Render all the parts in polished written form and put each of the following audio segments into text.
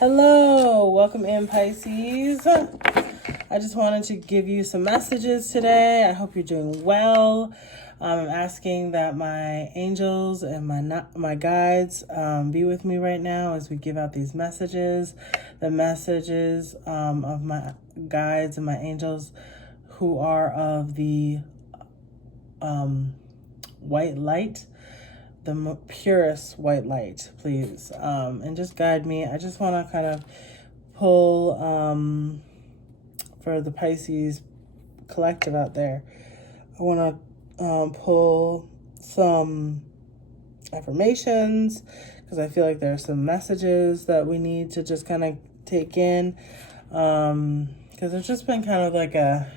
Hello, welcome in, Pisces. I just wanted to give you some messages today. I hope you're doing well. I'm asking that my angels and my guides be with me right now as we give out these messages. The messages of my guides and my angels who are of the white light, the purest white light, please, and just guide me. I just want to kind of pull for the Pisces collective out there. I want to pull some affirmations because I feel like there are some messages that we need to just kind of take in, because it's just been kind of like a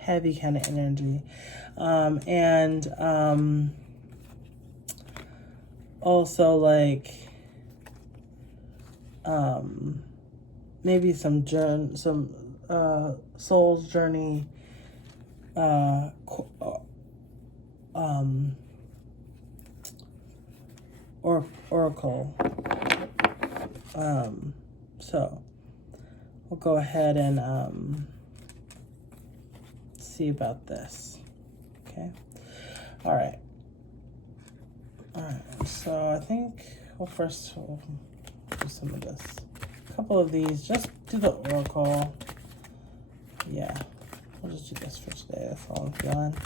heavy kind of energy. Also like maybe some soul's journey or oracle. So we'll go ahead and see about this. Okay. All right. So I think first we'll do some of this. A couple of these. Just do the oracle. Yeah. We'll just do this for today. That's all I'm feeling.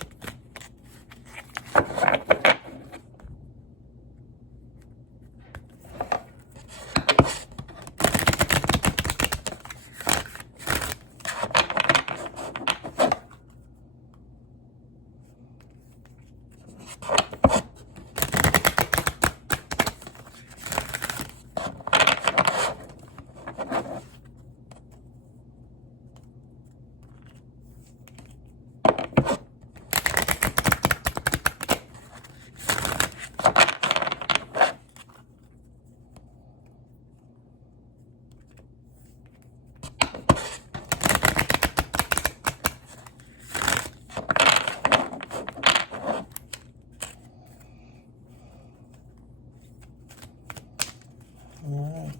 All right.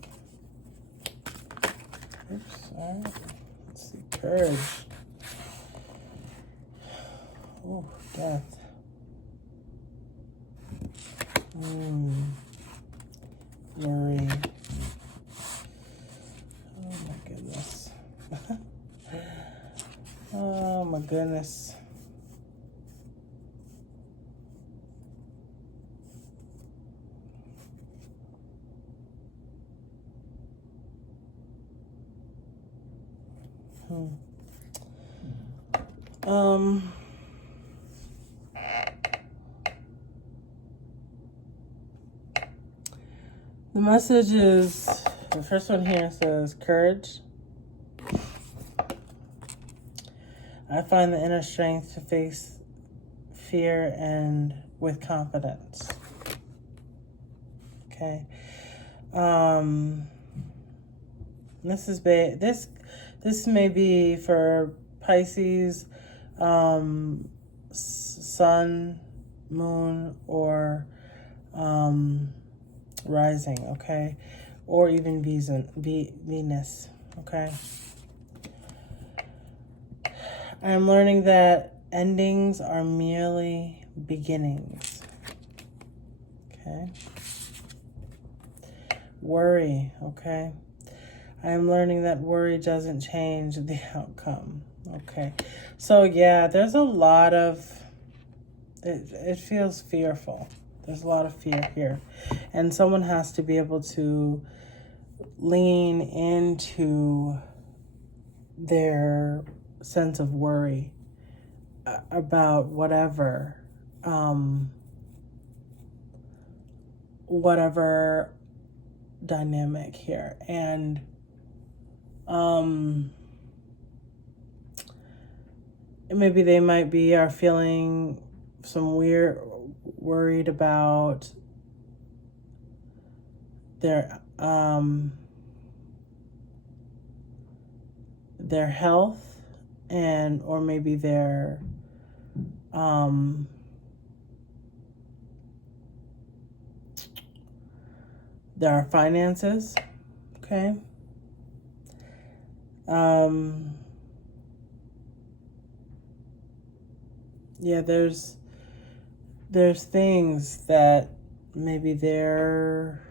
Oops. All right. Let's see. Courage. Oh, death. Worry. Oh my goodness. Oh my goodness. The message is, the first one here says, courage. I find the inner strength to face fear and with confidence. Okay. This may be for Pisces, sun, moon, or rising, okay? Or even Venus, okay? I'm learning that endings are merely beginnings, okay? Worry, okay? I'm learning that worry doesn't change the outcome, okay? So yeah, there's a lot of, it feels fearful. There's a lot of fear here. And someone has to be able to lean into their sense of worry about whatever dynamic here. And maybe they are feeling worried about their health, or maybe their there are finances, okay? Yeah, there's things that maybe they're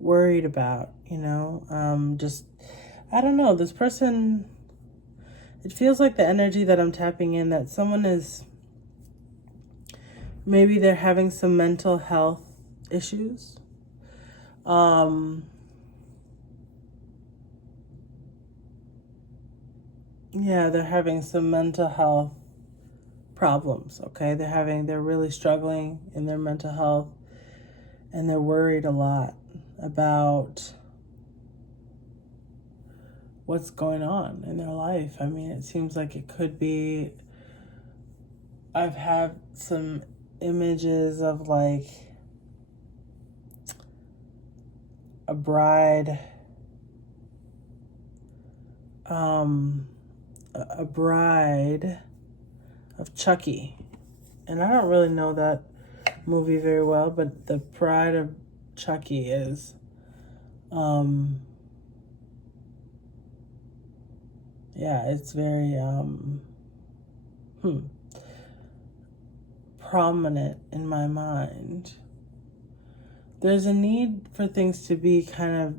worried about, you know? Just, I don't know, this person, it feels like the energy that I'm tapping in, that someone is, maybe they're having some mental health issues. Yeah, they're having some mental health problems, okay? They're really struggling in their mental health, and they're worried a lot about what's going on in their life. I mean, it seems like it could be, I've had some images of like a bride, a bride of Chucky. And I don't really know that movie very well, but the Bride of Chucky is, yeah, it's very, prominent in my mind. There's a need for things to be kind of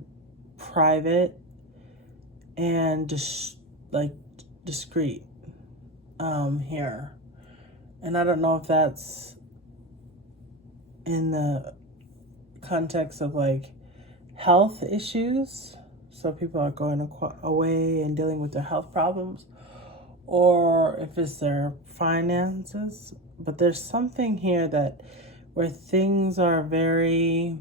private and discreet here. And I don't know if that's in the context of like health issues, so people are going away and dealing with their health problems, or if it's their finances. But there's something here that where things are very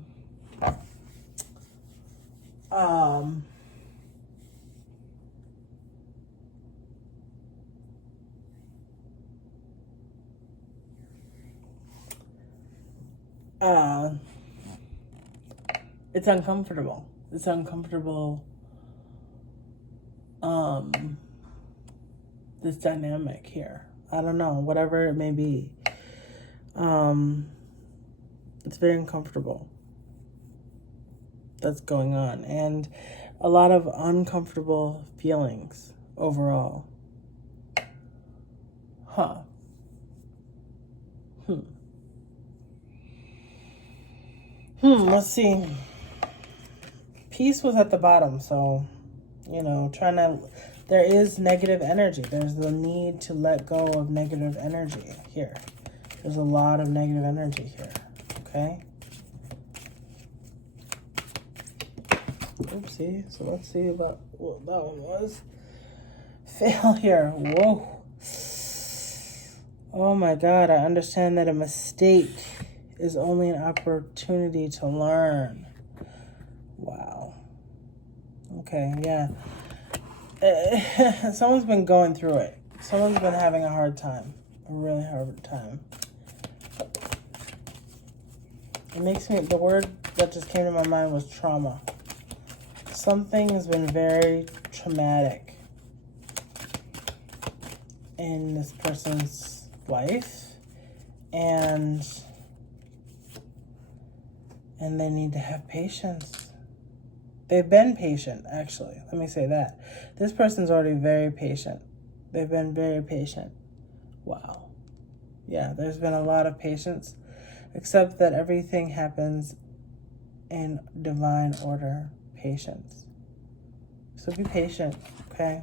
it's uncomfortable. It's uncomfortable, this dynamic here. I don't know, whatever it may be. It's very uncomfortable that's going on, and a lot of uncomfortable feelings overall. Let's see. Peace was at the bottom, so, you know, there is negative energy. There's the need to let go of negative energy here. There's a lot of negative energy here, okay? Oopsie. So let's see about what that one was. Fail here. Whoa. Oh my God, I understand that a mistake is only an opportunity to learn. Wow. Okay, yeah. Someone's been going through it. Someone's been having a hard time. A really hard time. It makes me, the word that just came to my mind was trauma. Something has been very traumatic in this person's life, and they need to have patience. They've been patient, actually. Let me say that. This person's already very patient. They've been very patient. Wow. Yeah, there's been a lot of patience, except that everything happens in divine order. Patience. So be patient, okay?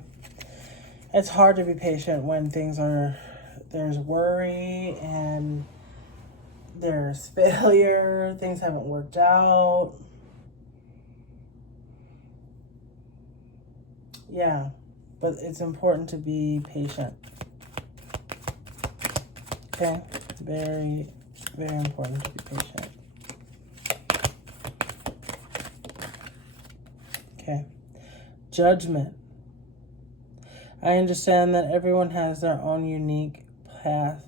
It's hard to be patient when there's worry and there's failure, things haven't worked out. Yeah, but it's important to be patient. Okay? Very, very important to be patient. Okay. Judgment. I understand that everyone has their own unique path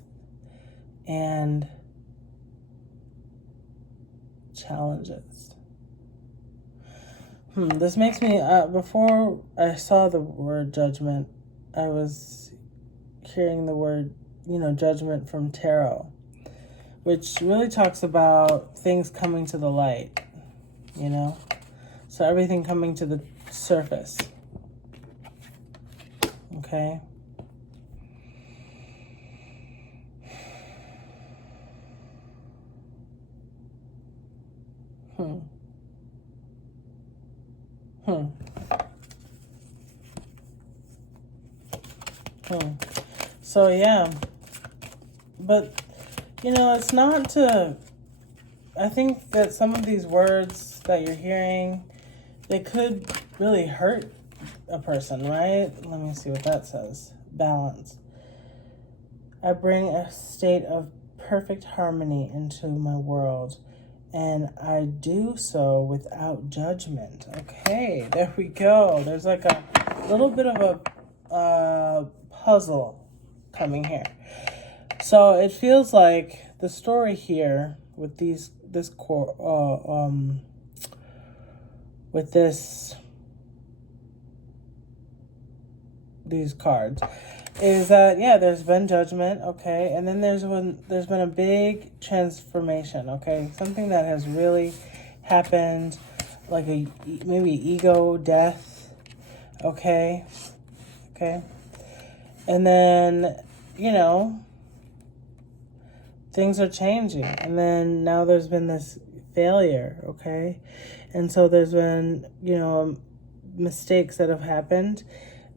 and challenges. This makes me, before I saw the word judgment, I was hearing the word, judgment from tarot. which really talks about things coming to the light, you know? So everything coming to the surface. Okay? So yeah, but you know, it's not to, I think that some of these words that you're hearing, they could really hurt a person, right? Let me see what that says. Balance. I bring a state of perfect harmony into my world, and I do so without judgment. Okay, there we go. There's like a little bit of a puzzle coming here. So it feels like the story here with these cards is that, yeah, there's been judgment, okay, and then there's been a big transformation, okay, something that has really happened, like maybe ego death, okay, and then, you know, things are changing, and then now there's been this failure, okay, and so there's been, you know, mistakes that have happened,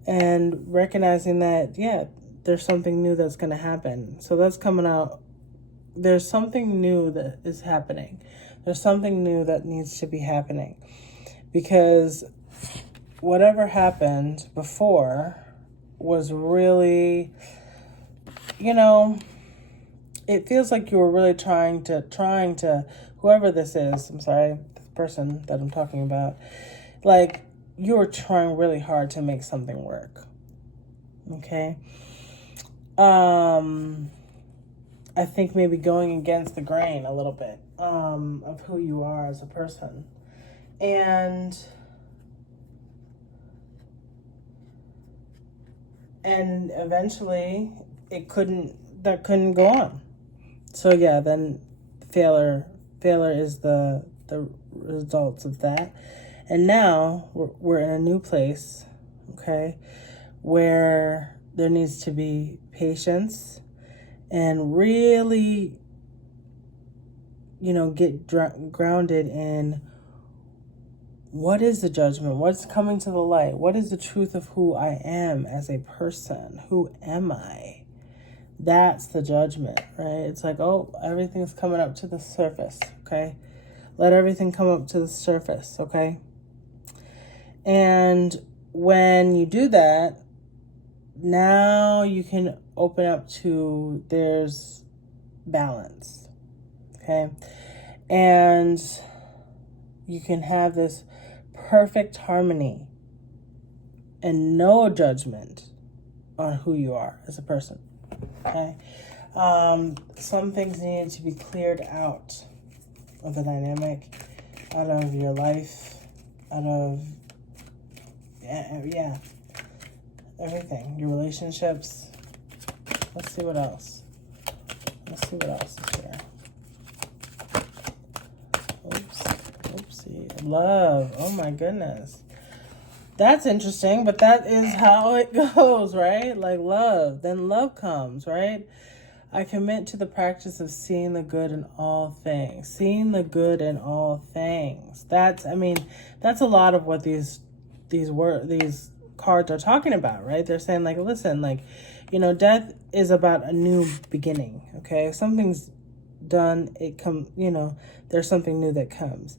and recognizing that, yeah, there's something new that's going to happen. So that's coming out. There's something new that is happening. There's something new that needs to be happening, because whatever happened before was really, you know, it feels like you were really trying to, whoever this is, I'm sorry, the person that I'm talking about, like, you were trying really hard to make something work. Okay. I think maybe going against the grain a little bit, of who you are as a person. And eventually that couldn't go on. So yeah, then failure is the results of that. And now we're in a new place, okay, where there needs to be patience and really, you know, get grounded in what is the judgment, what's coming to the light, what is the truth of who I am as a person, who am I? That's the judgment, right? It's like, oh, everything's coming up to the surface, okay? Let everything come up to the surface, okay? And when you do that, now you can open up to there's balance, okay? And you can have this perfect harmony and no judgment on who you are as a person, okay? Some things need to be cleared out of the dynamic, out of your life, out of, yeah, everything, your relationships. Let's see what else. Let's see what else is here. Oopsie. Love. Oh my goodness. That's interesting, but that is how it goes, right? Like love. Then love comes, right? I commit to the practice of seeing the good in all things. Seeing the good in all things. That's a lot of what these cards are talking about, right? They're saying, like, listen, like, you know, death is about a new beginning, okay? If something's done, there's something new that comes.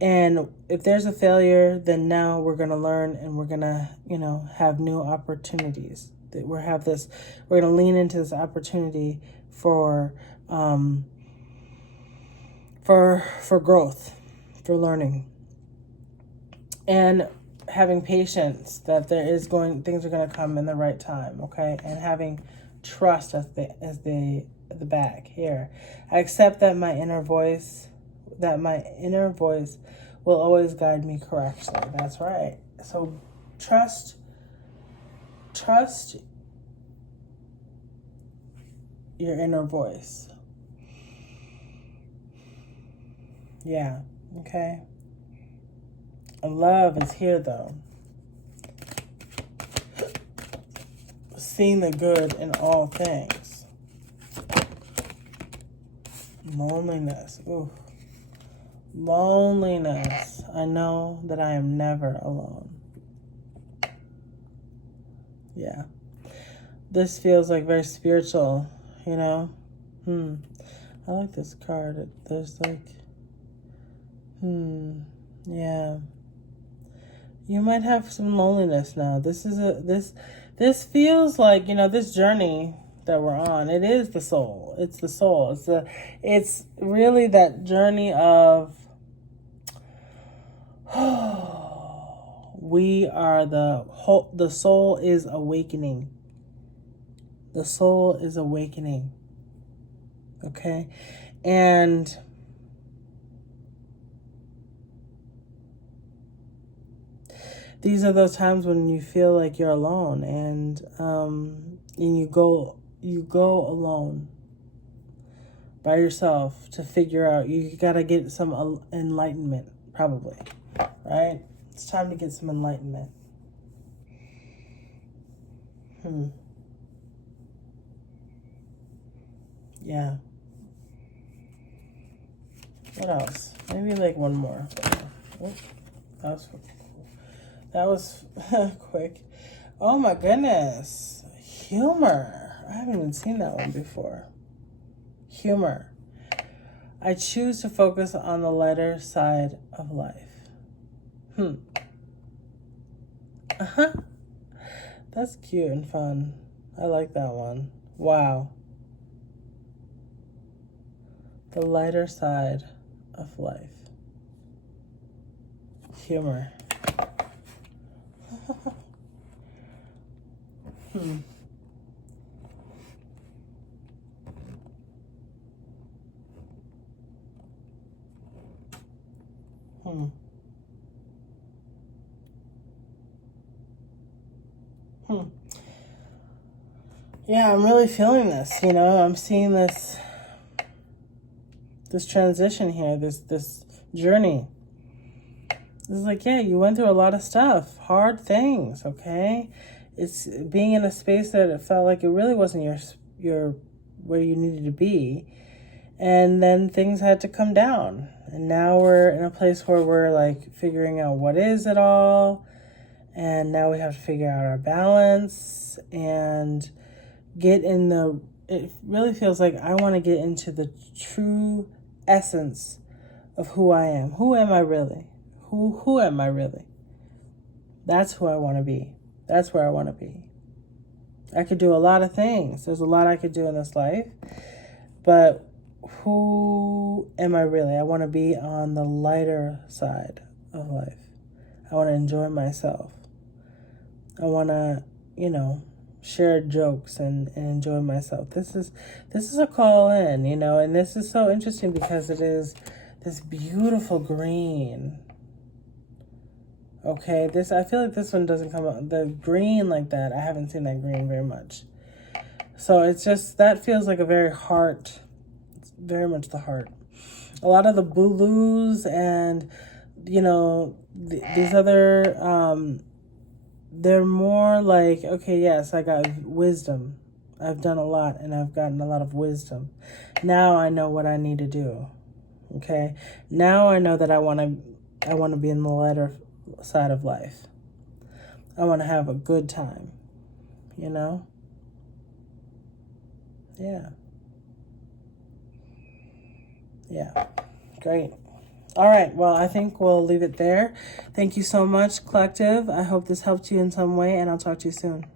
And if there's a failure, then now we're going to learn, and we're going to, you know, have new opportunities. We're going to lean into this opportunity for growth, for learning, and having patience that things are going to come in the right time, okay? And having trust as the back here. I accept that my inner voice will always guide me correctly. That's right. So trust your inner voice. Yeah. Okay. And love is here, though. Seeing the good in all things. Loneliness. Ooh. Loneliness. I know that I am never alone. Yeah. This feels like very spiritual, you know? I like this card. There's like, yeah. You might have some loneliness now. This feels like, this journey that we're on. It is the soul. It's the soul. It's really that journey of we are the soul is awakening. The soul is awakening. Okay? And these are those times when you feel like you're alone, and you go alone by yourself to figure out. You got to get some enlightenment, probably, right? It's time to get some enlightenment. Yeah. What else? Maybe like one more. Oh, that was quick. Oh my goodness. Humor. I haven't even seen that one before. Humor. I choose to focus on the lighter side of life. That's cute and fun. I like that one. Wow. The lighter side of life. Humor. Yeah, I'm really feeling this, I'm seeing this transition here, this journey. It's like, yeah, you went through a lot of stuff, hard things, okay? It's being in a space that it felt like it really wasn't your where you needed to be. And then things had to come down. And now we're in a place where we're like figuring out what is it all. And now we have to figure out our balance and it really feels like I want to get into the true essence of who I am. Who am I really? Who am I really? That's who I want to be. That's where I want to be. I could do a lot of things. There's a lot I could do in this life. But who am I really? I want to be on the lighter side of life. I want to enjoy myself. I want to, share jokes and enjoy myself. This is a call in, and this is so interesting because it is this beautiful green. Okay, I feel like this one doesn't come out the green like that. I haven't seen that green very much. So it's just that feels like a very heart. It's very much the heart. A lot of the blues and these other they're more like, okay, yes, I got wisdom. I've done a lot and I've gotten a lot of wisdom. Now I know what I need to do. Okay? Now I know that I want to be in the lighter side of life. I want to have a good time. Yeah. Yeah. Great. All right. Well, I think we'll leave it there. Thank you so much, Collective. I hope this helped you in some way, and I'll talk to you soon.